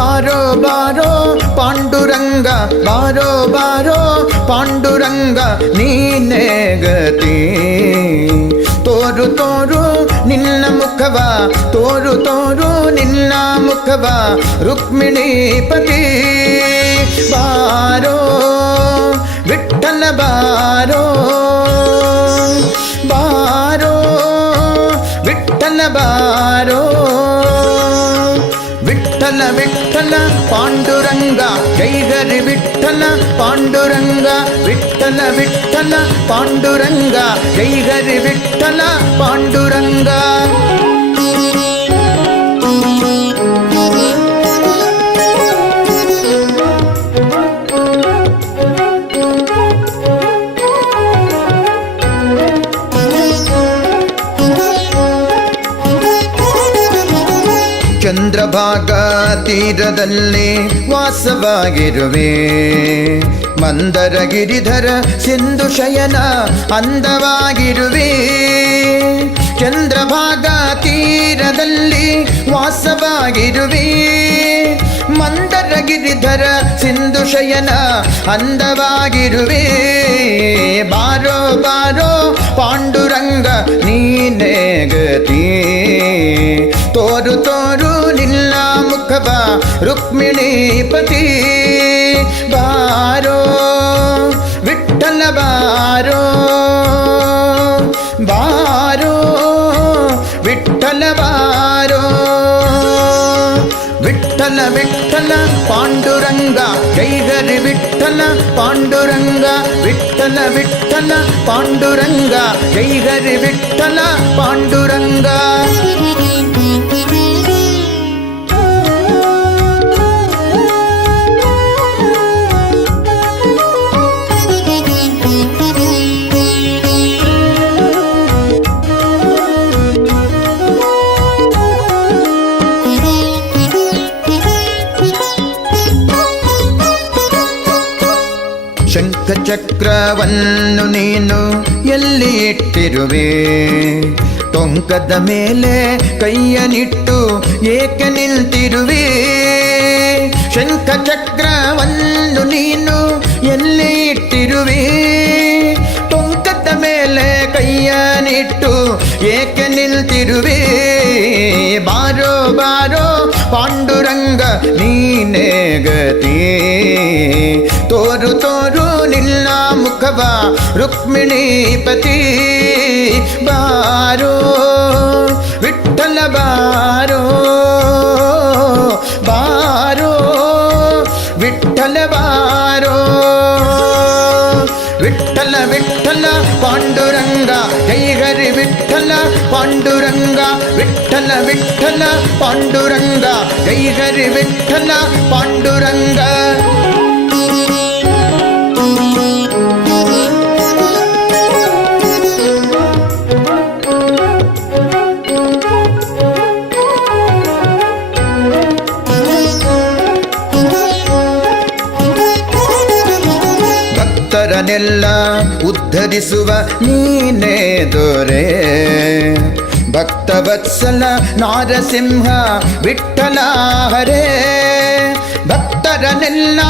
ಬಾರೋ ಬಾರೋ ಪಾಂಡುರಂಗ ಬಾರೋ ಬಾರೋ ಪಾಂಡುರಂಗ ನೀನೇ ಗತಿ ತೋರು ತೋರು ನಿನ್ನ ಮುಖವ ತೋರು ತೋರು ನಿನ್ನ ಮುಖವ ರುಕ್ಮಿಣೀಪತಿ ಬಾರೋ ವಿಠ್ಠಲ ಬಾರೋ ಬಾರೋ ವಿಠ್ಠಲ ಬಾರೋ ವಿಠ್ಠಲ ವಿಠ್ಠಲ ಪಾಂಡುರಂಗ ಜೈ ಹರಿ ವಿಠ್ಠಲ ಪಾಂಡುರಂಗ ವಿಠ್ಠಲ ವಿಠ್ಠಲ ಪಾಂಡುರಂಗ ಜೈ ಹರಿ ವಿಠ್ಠಲ ಪಾಂಡುರಂಗ ಚಂದ್ರಭಾಗಾ ತೀರದಲ್ಲಿ ವಾಸವಾಗಿರುವೆ ಮಂದರ ಗಿರಿಧರ ಸಿಂಧು ಶಯನ ಅಂದವಾಗಿರುವೆ ಚಂದ್ರಭಾಗಾ ತೀರದಲ್ಲಿ ವಾಸವಾಗಿರುವೆ ಮಂದರ ಗಿರಿಧರ ಸಿಂಧು ಶಯನ ಅಂದವಾಗಿರುವೆ ಬಾರೋ ಬಾರೋ ಪಾಂಡುರಂಗ ನೀನೇ ಗತಿ ತೋರು ತೋರು ನಿನ್ನ ಮುಖವ ರುಕ್ಮಿಣೀಪತಿ ಬಾರೋ ವಿಠ್ಠಲ ಬಾರೋ ಬಾರೋ ವಿಠ್ಠಲ ಬಾರೋ ವಿಠ್ಠಲ ವಿಠ್ಠಲ ಪಾಂಡುರಂಗ ಜೈ ಹರಿ ವಿಠ್ಠಲ ಪಾಂಡುರಂಗ ವಿಠ್ಠಲ ವಿಠ್ಠಲ ಪಾಂಡುರಂಗ ಜೈ ಹರಿ ವಿಠ್ಠಲ ಪಾಂಡುರಂಗ ಶಂಖಚಕ್ರವನ್ನು ನೀನು ಎಲ್ಲಿ ಇಟ್ಟಿರುವೆ ಟೊಂಕದ ಮೇಲೆ ಕೈಯನಿಟ್ಟು ಏಕೆ ನಿಂತಿರುವೆ ಶಂಖಚಕ್ರವನ್ನು ನೀನು ಎಲ್ಲಿ ಇಟ್ಟಿರುವೆ ಟೊಂಕದ ಮೇಲೆ ಕೈಯನಿಟ್ಟು ಏಕೆ ನಿಲ್ತಿರುವೆ ಬಾರೋ ಬಾರೋ ಪಾಂಡುರಂಗ ನೀನೇ ಗತಿ ತೋರು ತೋರು ನಿನ್ನ ಮುಖವ ರುಕ್ಮಿಣೀಪತಿ ಬಾರೋ ವಿಠ್ಠಲ ಬಾರೋ ಬಾರೋ ವಿಠ್ಠಲ ಬಾರೋ ವಿಠ್ಠಲ ವಿಠ್ಠಲ ಪಾಂಡುರಂಗ ಜೈ ಹರಿ ವಿಠ್ಠಲ ಪಾಂಡುರಂಗ ವಿಠ್ಠಲ ವಿಠ್ಠಲ ಪಾಂಡುರಂಗ ಜೈ ಹರಿ ವಿಠ್ಠಲ ಪಾಂಡುರಂಗ ಭಕ್ತರನ್ನೆಲ್ಲ ಉದ್ಧರಿಸುವ ನೀನೇ ದೊರೆ ಭಕ್ತವತ್ಸಲ ನಾರಸಿಂಹ ವಿಠ್ಠಲ ಹರೇ ಭಕ್ತರನ್ನೆಲ್ಲ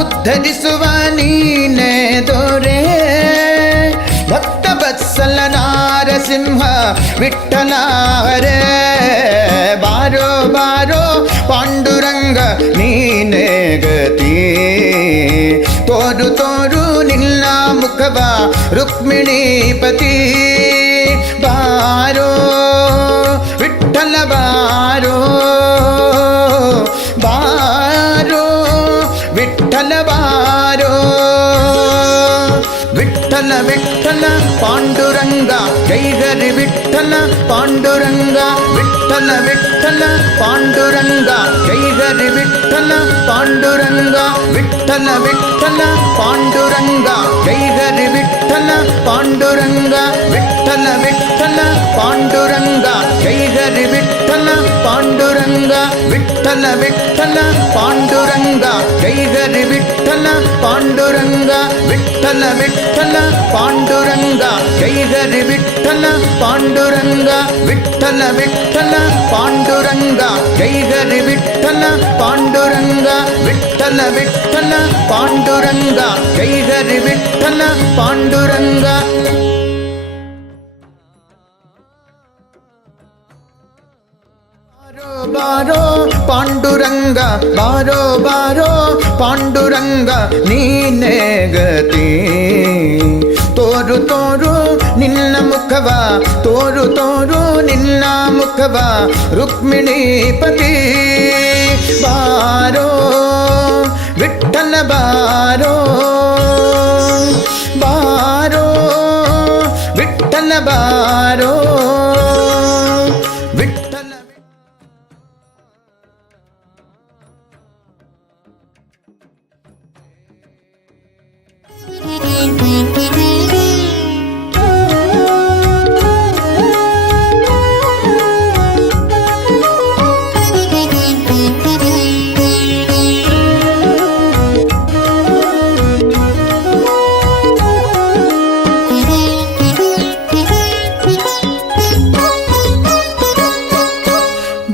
ಉದ್ಧರಿಸುವ ನೀನೇ ದೊರೆ ಭಕ್ತವತ್ಸಲ ನಾರಸಿಂಹ ವಿಠ್ಠಲ ಹರೇ ಬಾರೋ ಬಾರೋ ಪಾಂಡುರಂಗ ನೀನೇ ಗತಿ ತೋರು ತೋರು ನಿನ್ನ ಮುಖವ ರುಕ್ಮಿಣೀಪತಿ ಬಾರೋ ವಿಠ್ಠಲ ಬಾರೋ ಬಾರೋ ವಿಠ್ಠಲ ಬಾರೋ ವಿಠ್ಠಲ ವಿಠ್ಠಲ ಪಾಂಡುರಂಗ ಜೈ ಹರಿ ವಿಠ್ಠಲ ಪಾಂಡುರಂಗ ವಿಠ್ಠಲ ವಿಠ್ಠಲ ಪಾಂಡುರಂಗ ಜೈ ಹರಿ ವಿಠ್ಠಲ ಪಾಂಡುರಂಗ ವಿಠ್ಠಲ ವಿಠ್ಠಲ ಪಾಂಡುರಂಗ ಜೈ ಹರಿ ವಿಠ್ಠಲ ಪಾಂಡುರಂಗ ವಿಠ್ಠಲ ವಿಠ್ಠಲ ಪಾಂಡುರಂಗ ಜೈ ಹರಿ ವಿಠ್ಠಲ ಪಾಂಡುರಂಗ ವಿಠ್ಠಲ ವಿಠ್ಠಲ ಪಾಂಡುರಂಗ ಜೈ ಹರಿ ವಿಠ್ಠಲ ಪಾಂಡುರಂಗ ವಿಠ್ಠಲ ವಿಠ್ಠಲ ಪಾಂಡುರಂಗ ಜೈ ಹರಿ ವಿಠ್ಠಲ ಪಾಂಡುರಂಗ ವಿಠ್ಠಲ ವಿಠ್ಠಲ ಪಾಂಡುರಂಗ ಜೈ ಹರಿ ವಿಠ್ಠಲ ಪಾಂಡುರಂಗ ವಿಠ್ಠಲ ವಿಠ್ಠಲ ಪಾಂಡುರಂಗ ಜೈ ಹರಿ ವಿಠ್ಠಲ ಪಾಂಡುರಂಗ. ಬಾರೋ ಪಾಂಡುರಂಗ ಬಾರೋ ಬಾರೋ ಪಾಂಡುರಂಗ ನೀನೇ ಗತಿ. ತೋರು ತೋರು ನಿನ್ನ ಮುಖವ ತೋರು ತೋರು ನಿನ್ನ ಮುಖವ ರುಕ್ಮಿಣೀಪತಿ. ಬಾರೋ ವಿಠ್ಠಲ ಬಾರೋ ಬಾರೋ ವಿಠ್ಠಲ ಬಾರೋ ವಿಠ್ಠಲ.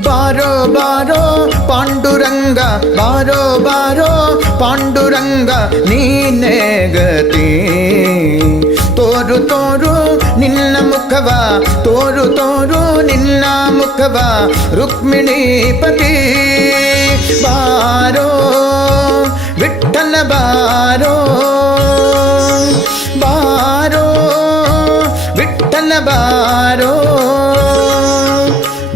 ಬಾರೋ ಬಾರೋ ಪಾಂಡುರಂಗ ಬಾರೋ ಬಾರೋ ಪಾಂಡುರಂಗ ನೀನೇ ಗತಿ. ತೋರು ತೋರು ನಿನ್ನ ಮುಖವ ತೋರು ತೋರು ನಿನ್ನ ಮುಖವ ರುಕ್ಮಿಣೀಪತಿ. ಬಾರೋ ವಿಠ್ಠಲ ಬಾರೋ ಬಾರೋ ವಿಠ್ಠಲ ಬಾರೋ.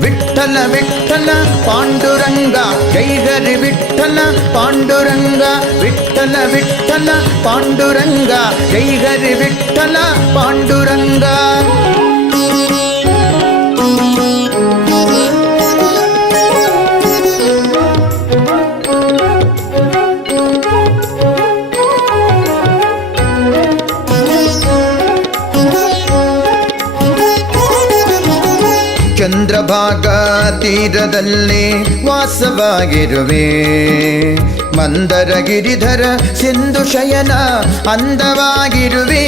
ವಿಠ್ಠಲ ವಿಠ್ಠಲ ಪಾಂಡುರಂಗ ಜೈ ಹರಿ ವಿಠ್ಠಲ ಪಾಂಡುರಂಗ. ವಿಠ್ಠಲ ವಿಠ್ಠಲ ಪಾಂಡುರಂಗ ಜೈ ಹರಿ ವಿಠ್ಠಲ ಪಾಂಡುರಂಗ. ಚಂದ್ರಭಾಗಾ ತೀರದಲ್ಲಿ ವಾಸವಾಗಿರುವೆ. ಮಂದರ ಗಿರಿಧರ ಸಿಂಧು ಶಯನ ಅಂದವಾಗಿರುವೆ.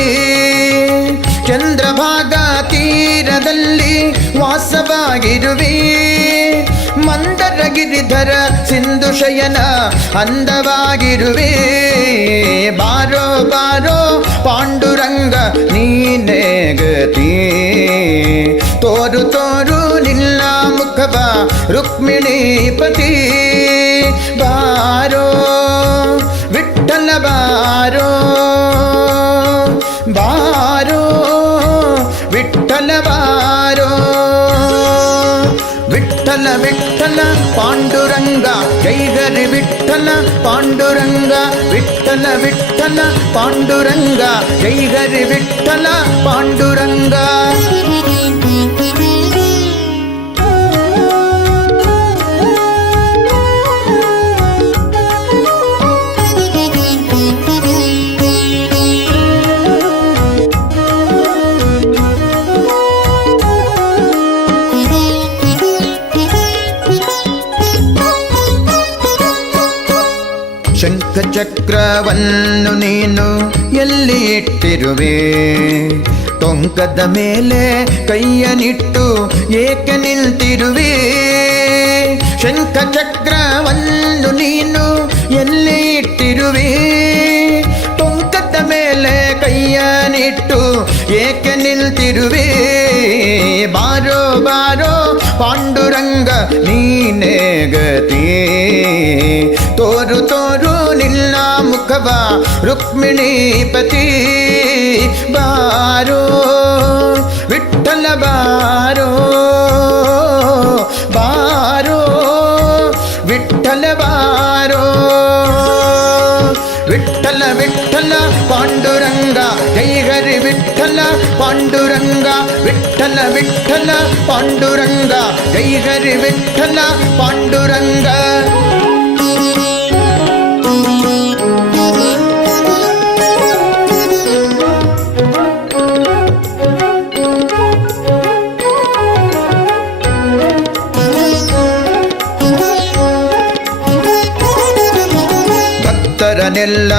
ಚಂದ್ರಭಾಗಾ ತೀರದಲ್ಲಿ ವಾಸವಾಗಿರುವೆ. ಮಂದರ ಗಿರಿಧರ ಸಿಂಧು ಶಯನ ಅಂದವಾಗಿರುವೆ. ಬಾರೋ ಬಾರೋ ಪಾಂಡುರಂಗ ನೀನೇ ಗತಿ. ತೋರು ತೋರು ನಿನ್ನ ಮುಖವ ರುಕ್ಮಿಣೀಪತಿ. ಬಾರೋ ವಿಠ್ಠಲ ಬಾರೋ ಬಾರೋ ವಿಠ್ಠಲ ಬಾರೋ. ವಿಠ್ಠಲ ವಿಠ್ಠಲ ಪಾಂಡುರಂಗ ಜೈ ಹರಿ ವಿಠ್ಠಲ ಪಾಂಡುರಂಗ. ವಿಠ್ಠಲ ವಿಠ್ಠಲ ಪಾಂಡುರಂಗ ಜೈ ಹರಿ ವಿಠ್ಠಲ ಪಾಂಡುರಂಗ. ಶಂಖ ಚಕ್ರವನ್ನು ನೀನು ಎಲ್ಲಿ ಇಟ್ಟಿರುವೆ. ಟೊಂಕದ ಮೇಲೆ ಕೈಯನಿಟ್ಟು ಏಕೆ ನಿಂತಿರುವೆ. ಶಂಖ ಚಕ್ರವನ್ನು ನೀನು ಎಲ್ಲಿ ಇಟ್ಟಿರುವೆ. ಟೊಂಕದ ಮೇಲೆ ಕೈಯನಿಟ್ಟು ಏಕೆ ನಿಲ್ತಿರುವೆ. ಬಾರೋ ಬಾರೋ ಪಾಂಡುರಂಗ ನೀನೇ ಗತಿ. ತೋರು ತೋರು ನಿನ್ನ ಮುಖವ ರುಕ್ಮಿಣೀಪತಿ. ಬಾರೋ ವಿಠ್ಠಲ ಬಾರೋ ಬಾರೋ ವಿಠ್ಠಲ ಬಾರೋ. ವಿಠ್ಠಲ ವಿಠ್ಠಲ ಪಾಂಡುರಂಗ ಜೈ ಹರಿ ವಿಠ್ಠಲ ಪಾಂಡುರಂಗ. ವಿಠ್ಠಲ ವಿಠ್ಠಲ ಪಾಂಡುರಂಗ ಜೈ ಹರಿ ವಿಠ್ಠಲ ಪಾಂಡುರಂಗ. ಭಕ್ತರನ್ನೆಲ್ಲ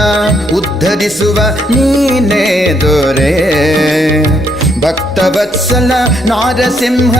ಉದ್ಧರಿಸುವ ನೀನೇ ದೊರೆ. ಭಕ್ತವತ್ಸಲ ನಾರಸಿಂಹ